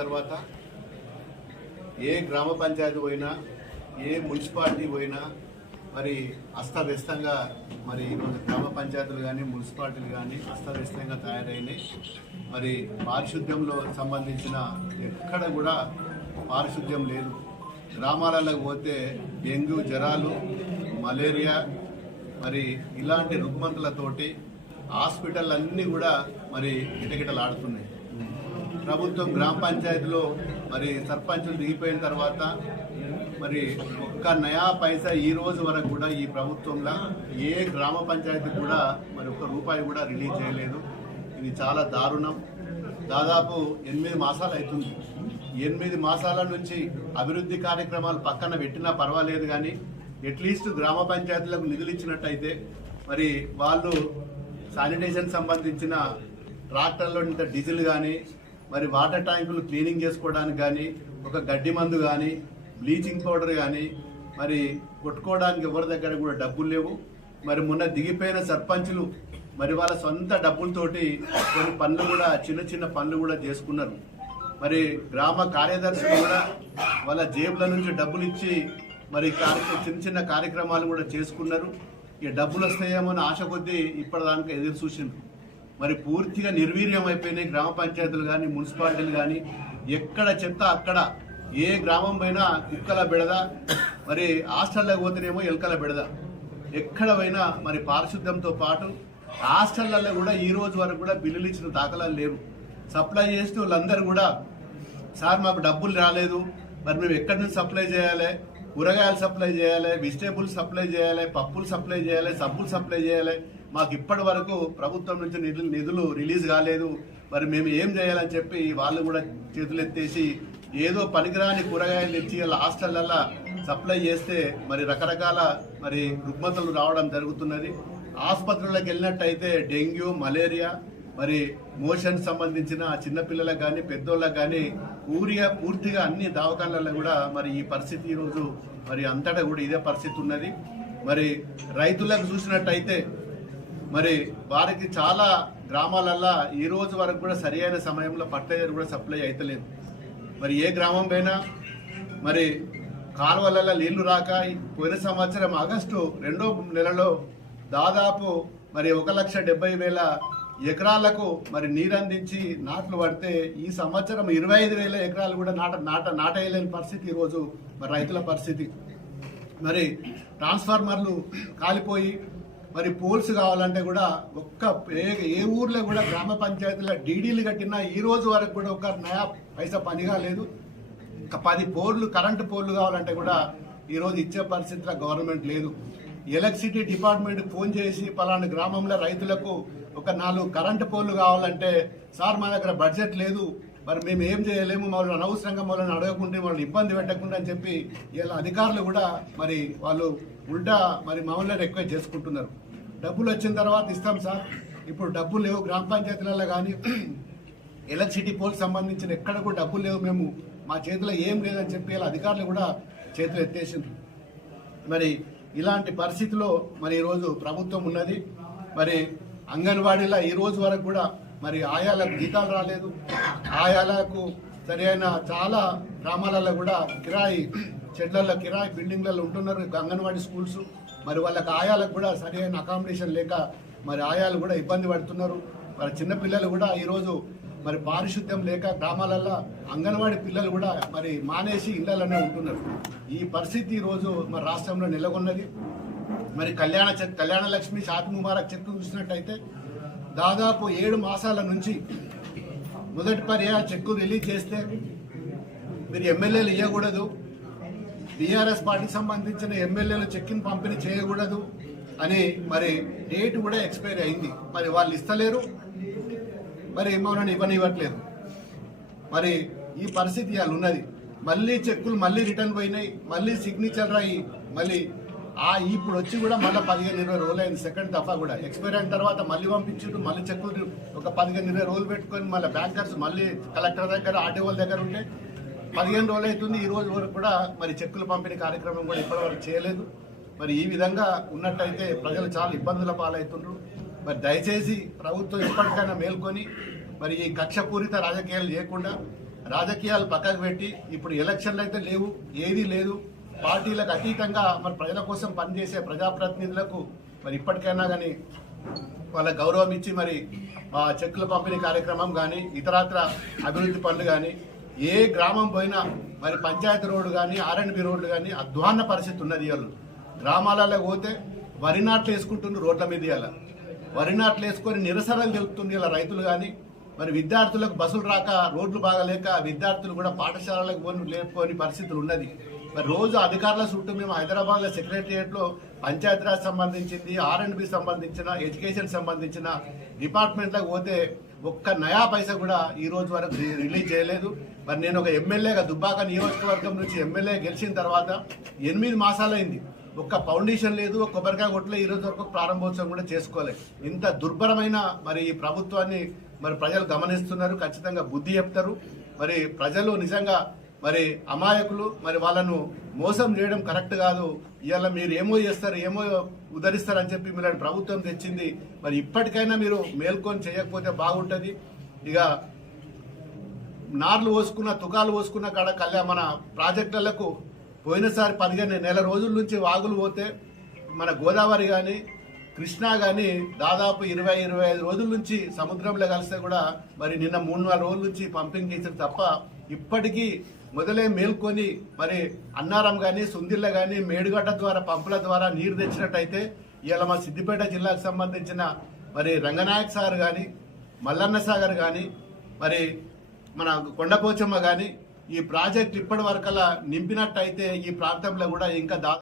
తర్వాత ఏ గ్రామ పంచాయతీ పోయినా ఏ మున్సిపాలిటీ పోయినా మరి అస్తవ్యస్తంగా మరి ఈరోజు గ్రామ పంచాయతీలు కానీ మున్సిపాలిటీలు కానీ అస్తవ్యస్తంగా తయారైనాయి. మరి పారిశుద్ధ్యంలో సంబంధించిన ఎక్కడ కూడా పారిశుద్ధ్యం లేదు. గ్రామాలలోకి పోతే డెంగ్యూ జ్వరాలు మలేరియా మరి ఇలాంటి రుగ్మతలతోటి హాస్పిటల్ అన్నీ కూడా మరి గిటగిటలాడుతున్నాయి ప్రభుత్వం గ్రామ పంచాయతీలో మరి సర్పంచులు దిగిపోయిన తర్వాత మరి ఒక్క నయా పైసా ఈ రోజు వరకు కూడా ఈ ప్రభుత్వంలో ఏ గ్రామ పంచాయతీ కూడా మరి ఒక్క రూపాయి కూడా రిలీజ్ చేయలేదు. ఇది చాలా దారుణం. దాదాపు ఎనిమిది మాసాలు అవుతుంది. ఎనిమిది మాసాల నుంచి అభివృద్ధి కార్యక్రమాలు పక్కన పెట్టినా పర్వాలేదు కానీ అట్లీస్ట్ గ్రామ పంచాయతీలకు నిధులు ఇచ్చినట్టయితే మరి వాళ్ళు శానిటేషన్ సంబంధించిన ట్రాక్టర్లో ఇంత డీజిల్ కానీ మరి వాటర్ ట్యాంకులు క్లీనింగ్ చేసుకోవడానికి కానీ ఒక గడ్డి మందు కానీ బ్లీచింగ్ పౌడర్ కానీ మరి కొట్టుకోవడానికి ఎవరి దగ్గర కూడా డబ్బులు లేవు. మరి మొన్న దిగిపోయిన సర్పంచులు మరి వాళ్ళ సొంత డబ్బులతోటి కొన్ని పనులు కూడా చిన్న చిన్న పనులు కూడా చేసుకున్నారు. మరి గ్రామ కార్యదర్శులు కూడా వాళ్ళ జేబుల నుంచి డబ్బులు ఇచ్చి మరి చిన్న చిన్న కార్యక్రమాలు కూడా చేసుకున్నారు. ఈ డబ్బులు వస్తాయేమో అని ఆశ కొద్దీ ఇప్పటిదాకా ఎదురు చూసిండ్రు. మరి పూర్తిగా నిర్వీర్యం అయిపోయినాయి గ్రామ పంచాయతీలు కానీ మున్సిపాలిటీలు కానీ ఎక్కడ చెత్త అక్కడ. ఏ గ్రామం పోయినా కుక్కల బెడద. మరి హాస్టల్లోకి పోతేనేమో ఎలకల బెడద. ఎక్కడ పోయినా మరి పారిశుద్ధ్యంతో పాటు హాస్టళ్ళలో కూడా ఈ రోజు వరకు కూడా బిల్లులు ఇచ్చిన దాఖలాలు లేవు. సప్లై చేసిన వాళ్ళందరూ కూడా సార్ మాకు డబ్బులు రాలేదు. మరి మేము ఎక్కడి నుంచి సప్లై చేయాలి? కూరగాయలు సప్లై చేయాలి వెజిటేబుల్స్ సప్లై చేయాలి పప్పులు సప్లై చేయాలి సబ్బులు సప్లై చేయాలి. మాకు ఇప్పటి వరకు ప్రభుత్వం నుంచి నిధులు నిధులు రిలీజ్ కాలేదు. మరి మేము ఏం చేయాలని చెప్పి వాళ్ళు కూడా చేతులు ఎత్తేసి ఏదో పనికిరాని కూరగాయలు తెచ్చి వాళ్ళ సప్లై చేస్తే మరి రకరకాల మరి రుగ్మతలు రావడం జరుగుతున్నది. ఆసుపత్రులకు వెళ్ళినట్టయితే డెంగ్యూ మలేరియా మరి మోషన్ సంబంధించిన చిన్నపిల్లలకు కానీ పెద్దోళ్ళకు కానీ పూరిగా పూర్తిగా అన్ని దవాఖానాలలో కూడా మరి ఈ పరిస్థితి ఈరోజు మరి అంతటా కూడా ఇదే పరిస్థితి ఉన్నది. మరి రైతులకు చూసినట్టయితే మరి వారికి చాలా గ్రామాలల్లో ఈ రోజు వరకు కూడా సరి అయిన సమయంలో ఫర్టిలైజర్ కూడా సప్లై అయితలేదు. మరి ఏ గ్రామం పోయినా మరి కాలువలలో నీళ్ళు రాక పోయిన సంవత్సరం ఆగస్టు రెండో నెలలో దాదాపు మరి ఒక లక్ష డెబ్బై వేల ఎకరాలకు మరి నీరు అందించి నాట్లు పడితే ఈ సంవత్సరం ఇరవై ఐదు వేల ఎకరాలు కూడా నాట నాట నాటేయలేని పరిస్థితి ఈరోజు మరి రైతుల పరిస్థితి. మరి ట్రాన్స్ఫార్మర్లు కాలిపోయి మరి పోల్స్ కావాలంటే కూడా ఒక్క ఏ ఏ ఊర్లో కూడా గ్రామ పంచాయతీలో డీడీలు కట్టినా ఈ రోజు వరకు కూడా ఒక నయా పైసా పనిగా లేదు. పది పోర్లు కరెంటు పోర్లు కావాలంటే కూడా ఈరోజు ఇచ్చే పరిస్థితిలో గవర్నమెంట్ లేదు. ఎలక్ట్రిసిటీ డిపార్ట్మెంట్ ఫోన్ చేసి పలానా గ్రామంలో రైతులకు ఒక నాలుగు కరెంటు పోర్లు కావాలంటే సార్ మా దగ్గర బడ్జెట్ లేదు. మరి మేము ఏం చేయలేము మమ్మల్ని అనవసరంగా మమ్మల్ని అడగకుండా మమ్మల్ని ఇబ్బంది పెట్టకుండా అని చెప్పి ఇలా అధికారులు కూడా మరి వాళ్ళు ఉల్టా మరి మమ్మల్ని రిక్వెస్ట్ చేసుకుంటున్నారు. డబ్బులు వచ్చిన తర్వాత ఇస్తాం సార్. ఇప్పుడు డబ్బులు లేవు గ్రామ పంచాయతీలలో కానీ ఎలక్ట్రిసిటీ పోల్ సంబంధించిన ఎక్కడ కూడా డబ్బులు లేవు. మేము మా చేతిలో ఏం లేదని చెప్పి ఇలా అధికారులు కూడా చేతులు ఎత్తేసిండ్రు. మరి ఇలాంటి పరిస్థితిలో మరి ఈరోజు ప్రభుత్వం ఉన్నది. మరి అంగన్వాడీలో ఈ రోజు వరకు కూడా మరి ఆయాలకు జీతాలు రాలేదు. ఆయాలకు సరైన చాలా గ్రామాలలో కూడా కిరాయి చెట్లలో కిరాయి బిల్డింగ్లలో ఉంటున్నారు అంగన్వాడీ స్కూల్స్. మరి వాళ్ళకి ఆయాలకు కూడా సరైన అకామిడేషన్ లేక మరి ఆయాలు కూడా ఇబ్బంది పడుతున్నారు. మరి చిన్నపిల్లలు కూడా ఈరోజు మరి పారిశుద్ధ్యం లేక గ్రామాలలో అంగన్వాడీ పిల్లలు కూడా మరి మానేసి ఇళ్ళలోనే ఉంటున్నారు. ఈ పరిస్థితి ఈరోజు మరి రాష్ట్రంలో నెలకొన్నది. మరి కళ్యాణ కళ్యాణ లక్ష్మి షాత్ ముబారక్ చెక్ చూసినట్టయితే దాదాపు ఏడు మాసాల నుంచి మొదటి పర్యా చెక్కు రిలీజ్ చేస్తే మీరు ఎమ్మెల్యేలు ఇవ్వకూడదు టీఆర్ఎస్ పార్టీకి సంబంధించిన ఎమ్మెల్యేలు చెక్కిని పంపిణీ చేయకూడదు అని మరి డేట్ కూడా ఎక్స్పైర్ అయింది. మరి వాళ్ళు ఇస్తలేరు. మరి మమ్మల్ని ఇవ్వనివ్వట్లేదు. మరి ఈ పరిస్థితి వాళ్ళు ఉన్నది. మళ్ళీ చెక్కులు మళ్ళీ రిటర్న్ పోయినాయి. మళ్ళీ సిగ్నేచర్ అయ్యి మళ్ళీ ఆ ఇప్పుడు వచ్చి కూడా మళ్ళీ పదిహేను ఇరవై రోజులు అయింది సెకండ్ దఫా కూడా. ఎక్స్పైర్ అయిన తర్వాత మళ్ళీ పంపించుడు మళ్ళీ చెక్కులు ఒక పదిహేను ఇరవై రోజులు పెట్టుకొని మళ్ళీ బ్యాంకర్స్ మళ్ళీ కలెక్టర్ దగ్గర ఆర్టీఓల దగ్గర ఉంటే పదిహేను రోజులు అవుతుంది. ఈ రోజు వరకు కూడా మరి చెక్కులు పంపిణీ కార్యక్రమం కూడా ఇప్పటివరకు చేయలేదు. మరి ఈ విధంగా ఉన్నట్టయితే ప్రజలు చాలా ఇబ్బందుల పాలవుతుండ్రు. మరి దయచేసి ప్రభుత్వం ఇప్పటికైనా మేల్కొని మరి ఈ కక్షపూరిత రాజకీయాలు చేయకుండా రాజకీయాలు పక్కకు పెట్టి ఇప్పుడు ఎలక్షన్లు అయితే లేవు ఏదీ లేదు. పార్టీలకు అతీతంగా మరి ప్రజల కోసం పనిచేసే ప్రజాప్రతినిధులకు మరి ఇప్పటికైనా కానీ వాళ్ళ గౌరవం ఇచ్చి మరి మా చెక్కుల పంపిణీ కార్యక్రమం కానీ ఇతరత్ర అభివృద్ధి పనులు కానీ ఏ గ్రామం పోయినా మరి పంచాయతీ రోడ్డు కానీ ఆర్ఎండ్బి రోడ్డు కానీ అధ్వాన్న పరిస్థితి ఉన్నది వాళ్ళు గ్రామాలలో పోతే వరి నాట్లు వేసుకుంటున్నారు రోడ్ల మీద ఇవాళ. వరి నాట్లు వేసుకొని నిరసనలు తెలుపుతుంది ఇలా రైతులు కానీ మరి విద్యార్థులకు బస్సులు రాక రోడ్లు బాగలేక విద్యార్థులు కూడా పాఠశాలలకు పోని లేకపోని పరిస్థితులు ఉన్నది. మరి రోజు అధికారుల చుట్టూ మేము హైదరాబాద్లో సెక్రటరియట్లో పంచాయతీరాజ్ సంబంధించింది ఆర్ అండ్ బి సంబంధించిన ఎడ్యుకేషన్ సంబంధించిన డిపార్ట్మెంట్లకు పోతే ఒక్క నయా పైసా కూడా ఈ రోజు వరకు రిలీజ్ చేయలేదు. మరి నేను ఒక ఎమ్మెల్యేగా దుబ్బాక నియోజకవర్గం నుంచి ఎమ్మెల్యే గెలిచిన తర్వాత ఎనిమిది మాసాలైంది. ఒక్క ఫౌండేషన్ లేదు ఒక కొబ్బరికాయ కొట్టలే ఈ రోజు వరకు ప్రారంభోత్సవం కూడా చేసుకోలేదు. ఇంత దుర్భరమైన మరి ఈ ప్రభుత్వాన్ని మరి ప్రజలు గమనిస్తున్నారు ఖచ్చితంగా బుద్ధి చెప్తారు. మరి ప్రజలు నిజంగా మరి అమాయకులు మరి వాళ్ళను మోసం చేయడం కరెక్ట్ కాదు. ఇవాళ మీరు ఏమో చేస్తారు ఏమో ఉదరిస్తారు అని చెప్పి మీరు ప్రభుత్వం తెచ్చింది. మరి ఇప్పటికైనా మీరు మేల్కొని చేయకపోతే బాగుంటుంది. ఇక నార్లు పోసుకున్న తుకాలు పోసుకున్న కాడ కళ్యాణ మన ప్రాజెక్టులకు పోయినసారి పదిహేను నెల రోజుల నుంచి వాగులు పోతే మన గోదావరి కానీ కృష్ణా కానీ దాదాపు ఇరవై ఇరవై ఐదు రోజుల నుంచి సముద్రంలో కలిస్తే కూడా మరి నిన్న మూడు నాలుగు రోజుల నుంచి పంపింగ్ చేసారు తప్ప ఇప్పటికీ మొదలే మేల్కొని మరి అన్నారం కానీ సుందిల్ల కానీ మేడుగడ్డ ద్వారా పంపుల ద్వారా నీరు తెచ్చినట్టయితే ఇవాళ మా సిద్దిపేట జిల్లాకు సంబంధించిన మరి రంగనాయక్ సార్ కానీ మల్లన్న సాగర్ కానీ మరి మన కొండపోచమ్మ కానీ ఈ ప్రాజెక్ట్ ఇప్పటి వరకల్లా నింపినట్టయితే ఈ ప్రాంతంలో కూడా ఇంకా దా